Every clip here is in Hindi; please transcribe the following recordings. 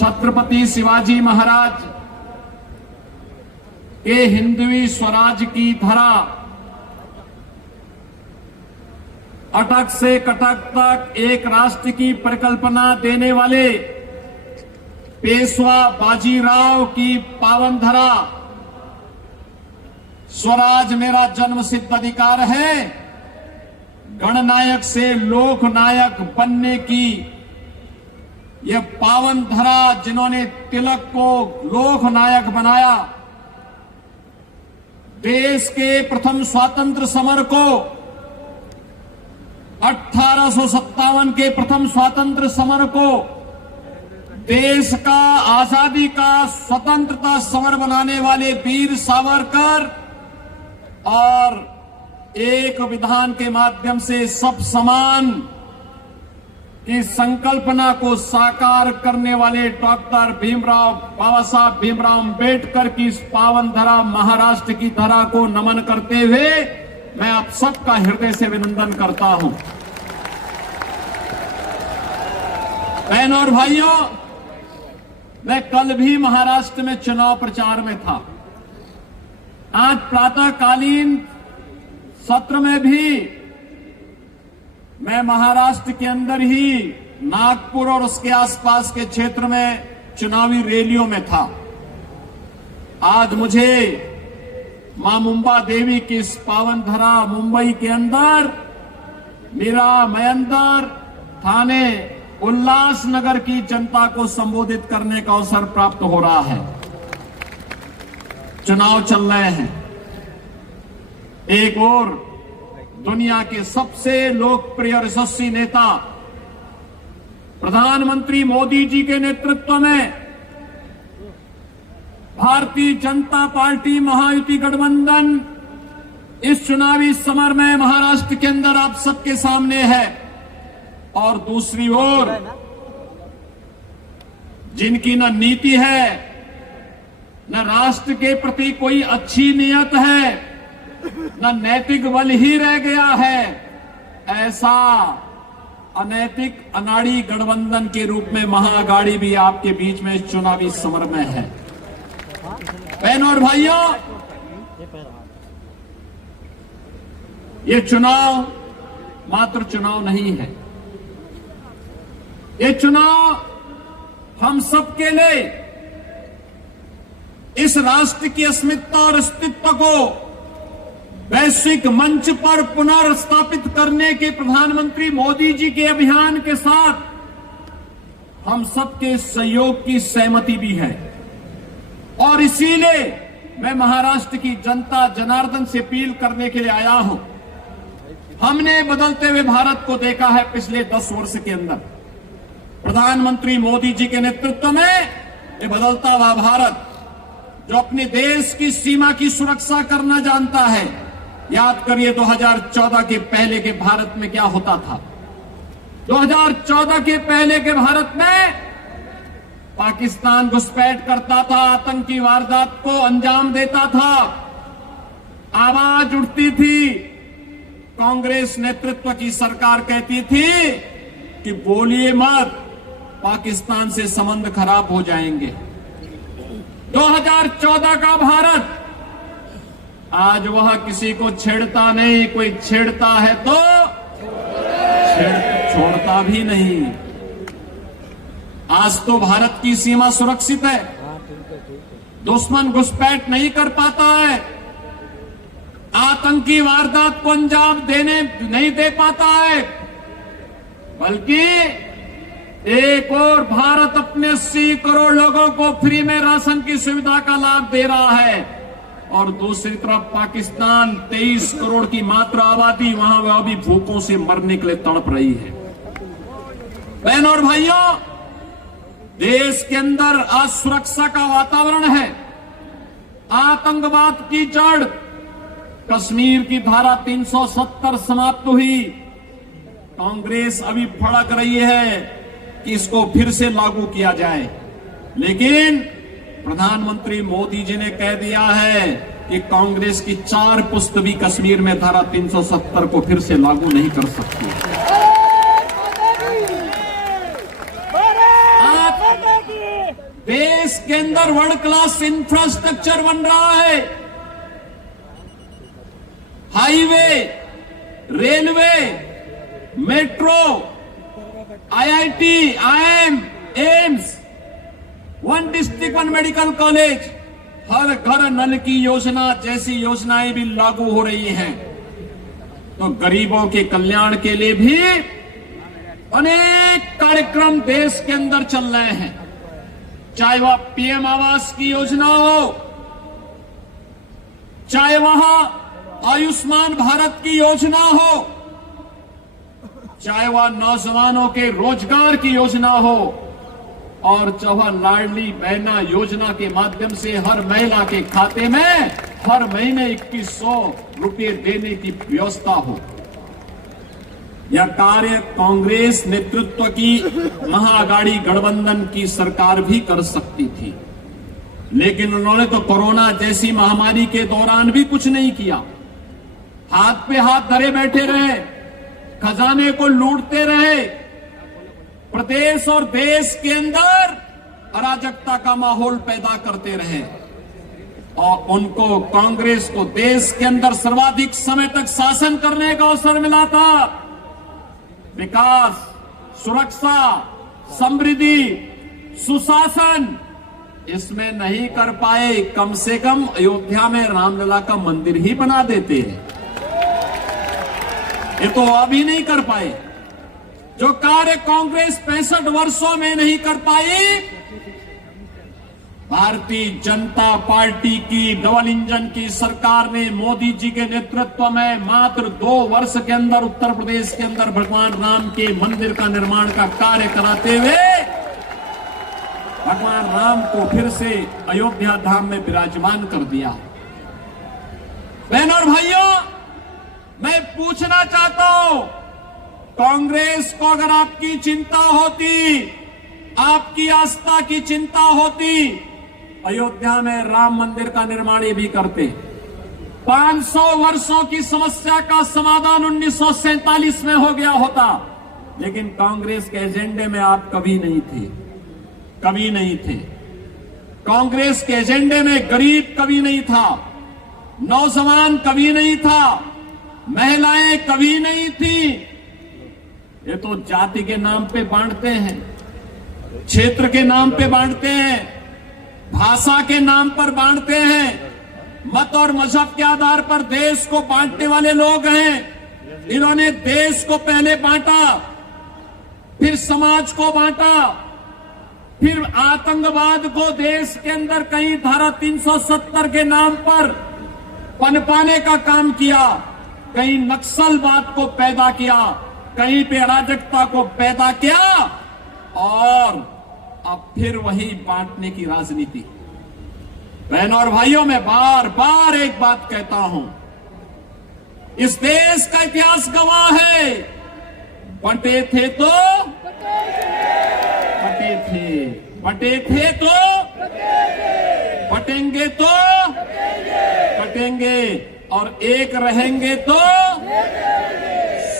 छत्रपति शिवाजी महाराज के हिंदवी स्वराज की धरा अटक से कटक तक एक राष्ट्र की परिकल्पना देने वाले पेशवा बाजीराव की पावन धरा स्वराज मेरा जन्मसिद्ध अधिकार है, गणनायक से लोकनायक बनने की यह पावन धरा जिन्होंने तिलक को लोकनायक बनाया, देश के प्रथम स्वातंत्र समर को 1857 के प्रथम स्वातंत्र समर को देश का आजादी का स्वतंत्रता समर बनाने वाले वीर सावरकर और एक विधान के माध्यम से सब समान की संकल्पना को साकार करने वाले डॉक्टर बाबा साहब भीमराव अंबेडकर की इस पावन धरा महाराष्ट्र की धरा को नमन करते हुए मैं आप सबका हृदय से अभिनंदन करता हूं। बहनों और भाइयों, मैं कल भी महाराष्ट्र में चुनाव प्रचार में था। आज प्रातःकालीन सत्र में भी मैं महाराष्ट्र के अंदर ही नागपुर और उसके आसपास के क्षेत्र में चुनावी रैलियों में था। आज मुझे मां मुंबा देवी की इस पावन धरा मुंबई के अंदर मीरा मयंदर थाने उल्लासनगर की जनता को संबोधित करने का अवसर प्राप्त हो रहा है। चुनाव चल रहे हैं। एक और दुनिया के सबसे लोकप्रिय और यशस्वी नेता प्रधानमंत्री मोदी जी के नेतृत्व में भारतीय जनता पार्टी महायुति गठबंधन इस चुनावी समर में महाराष्ट्र के अंदर आप सबके सामने है। और दूसरी ओर जिनकी न नीति है न राष्ट्र के प्रति कोई अच्छी नियत है न नैतिक बल ही रह गया है, ऐसा अनैतिक अनाड़ी गठबंधन के रूप में महाअघाड़ी भी आपके बीच में चुनावी समर में है। बहनों और भाइयों, ये चुनाव मात्र चुनाव नहीं है, ये चुनाव हम सबके लिए इस राष्ट्र की अस्मिता और अस्तित्व को वैश्विक मंच पर पुनर्स्थापित करने के प्रधानमंत्री मोदी जी के अभियान के साथ हम सबके सहयोग की सहमति भी है। और इसीलिए मैं महाराष्ट्र की जनता जनार्दन से अपील करने के लिए आया हूं। हमने बदलते हुए भारत को देखा है पिछले 10 वर्ष के अंदर। प्रधानमंत्री मोदी जी के नेतृत्व में ये बदलता हुआ भारत जो अपने देश की सीमा की सुरक्षा करना जानता है। याद करिए 2014 के पहले के भारत में क्या होता था। 2014 के पहले के भारत में पाकिस्तान घुसपैठ करता था, आतंकी वारदात को अंजाम देता था, आवाज उठती थी। कांग्रेस नेतृत्व की सरकार कहती थी कि बोलिए मत, पाकिस्तान से संबंध खराब हो जाएंगे। 2014 का भारत आज वह किसी को छेड़ता नहीं, कोई छेड़ता है तो छोड़ता भी नहीं। आज तो भारत की सीमा सुरक्षित है, दुश्मन घुसपैठ नहीं कर पाता है, आतंकी वारदात को अंजाम नहीं दे पाता है, बल्कि एक और भारत अपने 80 करोड़ लोगों को फ्री में राशन की सुविधा का लाभ दे रहा है। और दूसरी तरफ पाकिस्तान 23 करोड़ की मात्र आबादी वहां वह भी भूखों से मरने के लिए तड़प रही है। बहनों और भाइयों, देश के अंदर असुरक्षा का वातावरण है, आतंकवाद की जड़। कश्मीर की धारा 370 समाप्त हुई, कांग्रेस अभी भड़क रही है कि इसको फिर से लागू किया जाए, लेकिन प्रधानमंत्री मोदी जी ने कह दिया है कि कांग्रेस की 4 पुस्त भी कश्मीर में धारा 370 को फिर से लागू नहीं कर सकती। देश के अंदर वर्ल्ड क्लास इंफ्रास्ट्रक्चर बन रहा है। Highway, railway, metro, IIT, IIM, AIIMS, one district one medical college, हर घर नल की योजना जैसी योजनाएं भी लागू हो रही हैं। तो गरीबों के कल्याण के लिए भी अनेक कार्यक्रम देश के अंदर चल रहे हैं, चाहे वह पीएम आवास की योजना हो, चाहे वह आयुष्मान भारत की योजना हो, चाहे वह नौजवानों के रोजगार की योजना हो, और चाहे लाडली बहना योजना के माध्यम से हर महिला के खाते में हर महीने 2100 रुपये देने की व्यवस्था हो। यह कार्य कांग्रेस नेतृत्व की महाअघाड़ी गठबंधन की सरकार भी कर सकती थी, लेकिन उन्होंने तो कोरोना जैसी महामारी के दौरान भी कुछ नहीं किया। हाथ पे हाथ धरे बैठे रहे, खजाने को लूटते रहे, प्रदेश और देश के अंदर अराजकता का माहौल पैदा करते रहे, और उनको कांग्रेस को देश के अंदर सर्वाधिक समय तक शासन करने का अवसर मिला था। विकास, सुरक्षा, समृद्धि, सुशासन इसमें नहीं कर पाए। कम से कम अयोध्या में रामलला का मंदिर ही बना देते हैं, ये तो अभी नहीं कर पाए। जो कार्य कांग्रेस 65 वर्षों में नहीं कर पाई, भारतीय जनता पार्टी की डबल इंजन की सरकार ने मोदी जी के नेतृत्व में मात्र 2 वर्ष के अंदर उत्तर प्रदेश के अंदर भगवान राम के मंदिर का निर्माण का कार्य कराते हुए भगवान राम को फिर से अयोध्या धाम में विराजमान कर दिया। बहनों और भाइयों, मैं पूछना चाहता हूं, कांग्रेस को अगर आपकी चिंता होती, आपकी आस्था की चिंता होती, अयोध्या में राम मंदिर का निर्माण ये भी करते। 500 वर्षों की समस्या का समाधान 1947 में हो गया होता, लेकिन कांग्रेस के एजेंडे में आप कभी नहीं थे, कभी नहीं थे। कांग्रेस के एजेंडे में गरीब कभी नहीं था, नौजवान कभी नहीं था, महिलाएं कभी नहीं थी। ये तो जाति के नाम पे बांटते हैं, क्षेत्र के नाम पे बांटते हैं, भाषा के नाम पर बांटते हैं, मत और मजहब के आधार पर देश को बांटने वाले लोग हैं। इन्होंने देश को पहले बांटा, फिर समाज को बांटा, फिर आतंकवाद को देश के अंदर कहीं धारा 370 के नाम पर पनपाने का काम किया, कहीं नक्सलवाद को पैदा किया, कहीं पे अराजकता को पैदा किया, और अब फिर वही बांटने की राजनीति। बहनों और भाइयों, मैं बार बार एक बात कहता हूं, इस देश का इतिहास गवाह है, बंटे थे तो बटे थे, बटे थे तो बटेंगे तो बटेंगे, और एक रहेंगे तो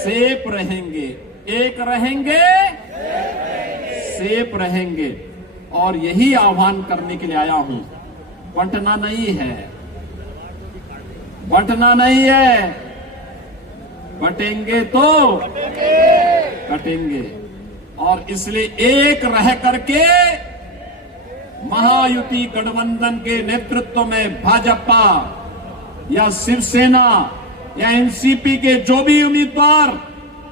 सेफ रहेंगे, एक रहेंगे सेफ रहेंगे। और यही आह्वान करने के लिए आया हूं, बंटना नहीं है, बंटना नहीं है, बटेंगे तो कटेंगे। और इसलिए एक रह करके महायुति गठबंधन के नेतृत्व में भाजपा या शिवसेना या एनसीपी के जो भी उम्मीदवार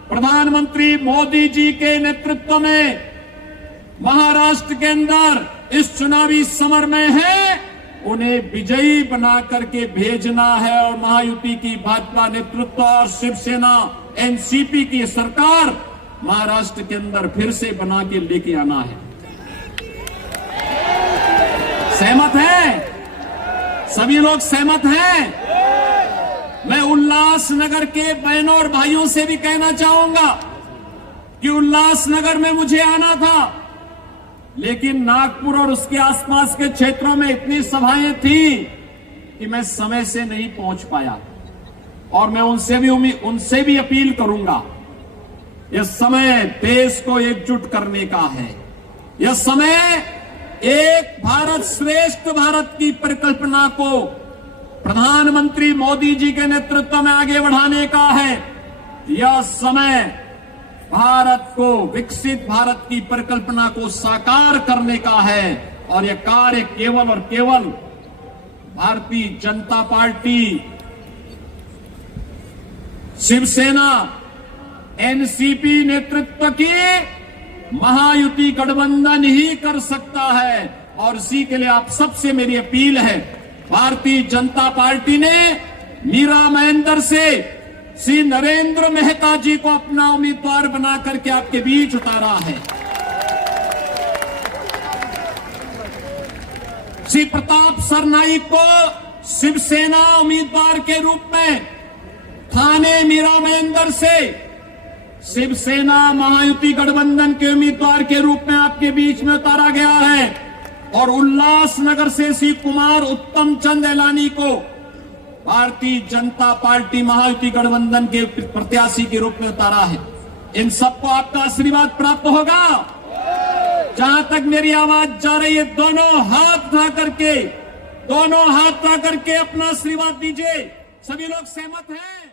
प्रधानमंत्री मोदी जी के नेतृत्व में महाराष्ट्र के अंदर इस चुनावी समर में है, उन्हें विजयी बना करके भेजना है, और महायुति की भाजपा नेतृत्व और शिवसेना एनसीपी की सरकार महाराष्ट्र के अंदर फिर से बना के लेके आना है। सहमत हैं? सभी लोग सहमत हैं? मैं उल्लासनगर के बहनों और भाइयों से भी कहना चाहूंगा कि उल्लासनगर में मुझे आना था, लेकिन नागपुर और उसके आसपास के क्षेत्रों में इतनी सभाएं थी कि मैं समय से नहीं पहुंच पाया। और मैं उनसे भी अपील करूंगा, यह समय देश को एकजुट करने का है। यह समय एक भारत श्रेष्ठ भारत की परिकल्पना को प्रधानमंत्री मोदी जी के नेतृत्व में आगे बढ़ाने का है। यह समय भारत को विकसित भारत की परिकल्पना को साकार करने का है और यह कार्य केवल और केवल भारतीय जनता पार्टी, शिवसेना, एनसीपी नेतृत्व की महायुति गठबंधन ही कर सकता है। और इसी के लिए आप सबसे मेरी अपील है, भारतीय जनता पार्टी ने मीरा महेंद्र से श्री नरेंद्र मेहता जी को अपना उम्मीदवार बना करके आपके बीच उतारा है। श्री प्रताप सरनाईक को शिवसेना उम्मीदवार के रूप में थाने मीरा महेंद्र से शिवसेना महायुति गठबंधन के उम्मीदवार के रूप में आपके बीच में उतारा गया है और उल्लासनगर से श्री कुमार उत्तम चंद एलानी को भारतीय जनता पार्टी महायुति गठबंधन के प्रत्याशी के रूप में उतारा है। इन सबको आपका आशीर्वाद प्राप्त होगा। जहां तक मेरी आवाज जा रही है, दोनों हाथ उठा करके अपना आशीर्वाद दीजिए। सभी लोग सहमत हैं?